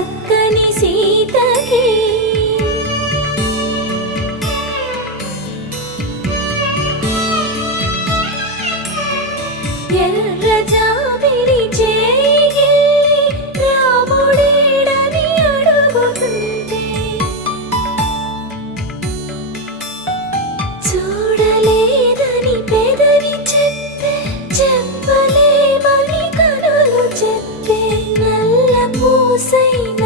చక్కని సీతకి ఎర్ర జాబిలి చేయి రాముడేడని అడుగుతుంటే చూడలేదని పెదవి చెప్పే చెప్పలేమని కనులు చెప్పే నల్ల పూసైన